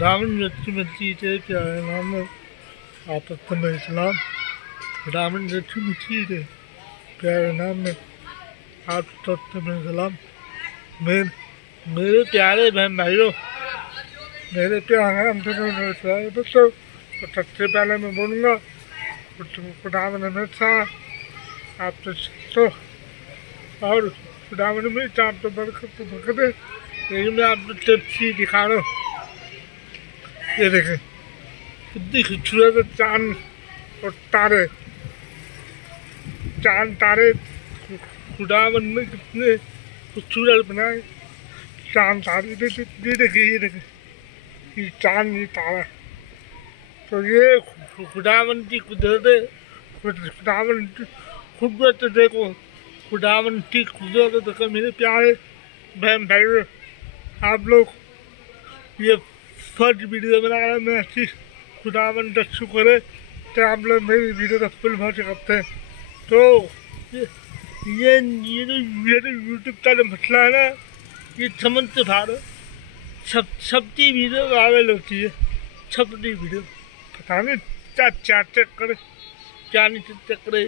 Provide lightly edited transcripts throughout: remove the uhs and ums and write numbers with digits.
खुदावन रची मसीह प्यारे नाम में आप सबको इस्लाम। खुदावन रची मसीह प्यारे नाम में आप सबको इस्लाम। मेरे प्यारे बहन भाइयों, मेरे प्यारे बच्चों, सबसे पहले मैं बोलूँगा खुदावन हमेशा आप तो और खुदावन में आप तो बरकत है। लेकिन मैं आपको चीज दिखा रहा हूँ, ये देखें कितनी खूबसूरत चांद और तारे। चांद तारे खुदावन ने कितने खूबसूरत बनाए। चांद तारे ये देखिए, ये देखें ये चांद ये तारा। तो ये खुदावन की कुदरत है। खुदावन की खूबसूरत देखो, खुदावन की कुदरत देखो। मेरे प्यारे बहन भाई, आप लोग ये फर्स्ट वीडियो बना रहे हैं। मैं अच्छी खुदावन का शुक्र है कि आप लोग मेरी वीडियो का फुल भर करते हैं। तो ये जो यूट्यूब का जो मसला है ना, ये समझ से उठारो। सबकी वीडियो वायरल होती है, सबकी वीडियो पता नहीं क्या चेक करे, क्या नहीं चेक करे।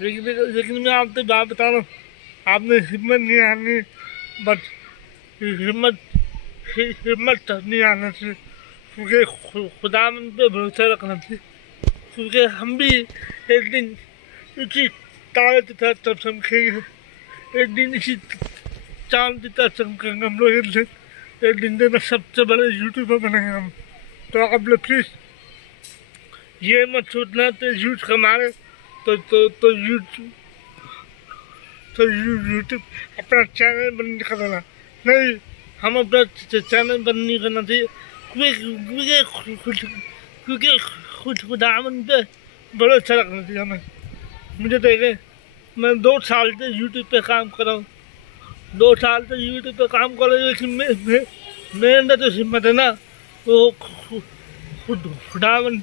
लेकिन मैं आपसे बात बता रहा हूँ, आपने हिम्मत नहीं आनी, बस हिम्मत नहीं आना चाहिए। क्योंकि खुदावन पे भरोसा रखना चाहिए। क्योंकि हम भी एक दिन इसी तारे की तरह चमकेंगे, एक दिन इसी चांद की तरह चमकेंगे हम लोग। एक दिन में सबसे बड़े यूट्यूबर बनेंगे हम। तो आप लोग प्लीज़ ये मत सोचना तो यूज कमाए तो यूट्यूब अपना चैनल बंद कर देना। नहीं, हम अपना चैनल बंद नहीं करना चाहिए। क्योंकि खुदावन पे भरोसा रखना चाहिए हमें। मुझे देखें, मैं 2 साल से यूट्यूब पे काम कर रहा हूँ, 2 साल से यूट्यूब पे काम कर रहा हूँ। लेकिन मेरे अंदर जो हिम्मत है ना, वो खुदावन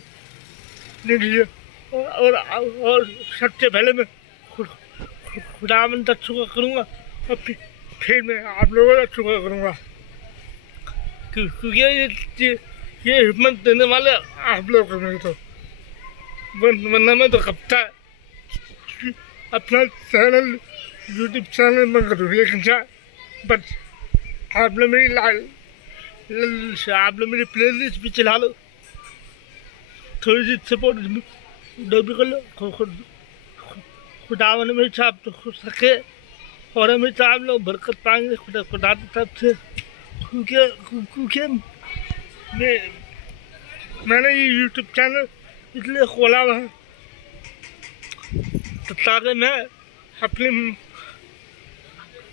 ने दी है। और सबसे पहले मैं खुदावन का शुक्र करूँगा और फिर मैं आप लोगों का शुक्र करूँगा। क्योंकि ये हिम्मत देने वाले आप लोग हैं। मेरे तो वरना मैं तो कब तक अपना चैनल यूट्यूब चैनल बंद कर दूँ। लेकिन क्या बस आप लोग मेरी मेरी प्ले लिस्ट भी चला लो, थोड़ी सी सपोर्ट भी कर लो। खुदावन में आप तो खुश रखे और हमें आप लोग बरकत पाएंगे खुदा की तरफ से। क्योंकि मैंने ये यूट्यूब चैनल इसलिए खोला हुआ है ताकि मैं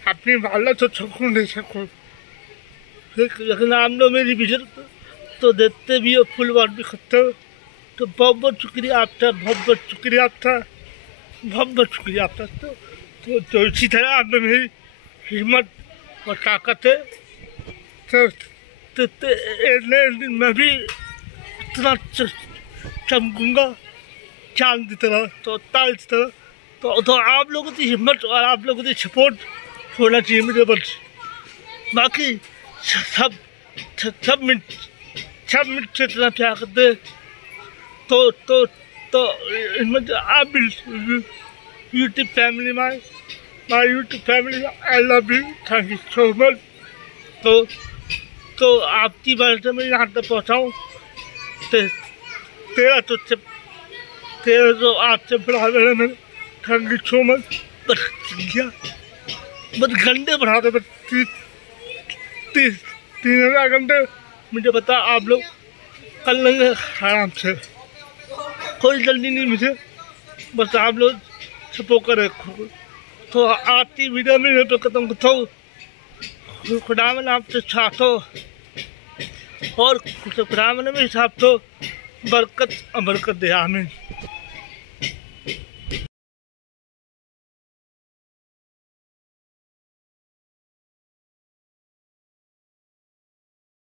अपनी वाला तो सुकून दे सकूँ। लेकिन आप लोग मेरी वीडियो तो देखते भी हो, फुल बात भी करते हो। तो बहुत बहुत शुक्रिया आपका, बहुत बहुत शुक्रिया आपका, बहुत बहुत शुक्रिया आपका। तो इसी तरह आप लोग मेरी हिम्मत और ताकत है। तो एक दिन मैं भी इतना चमकूँगा चांद की तरह, तो तारे की तरह। तो आप लोगों की हिम्मत और आप लोगों की सपोर्ट होना चाहिए मुझे बस। बाकी सब मिनट से इतना प्यार करते। तो हिम्मत आप भी YouTube family my YouTube family, I love you, thank you so much. तो आपकी वजह से मैं यहाँ तक पहुँचाऊँ। तेरा तो आपसे बढ़ा मेरे में, थैंक यू सो मच। बस घंटे बढ़ा दे, बस 3,000 घंटे मुझे पता आप लोग कर लेंगे आराम से। कोई जल्दी नहीं मुझे, बस आप लोग सपोर्ट करें। तो आज की वीडियो में मैं तो खत्म करता हूँ। खुदावन आपसे साथ हो और खुदावन में साथ हो, बरकत दे, आमीन।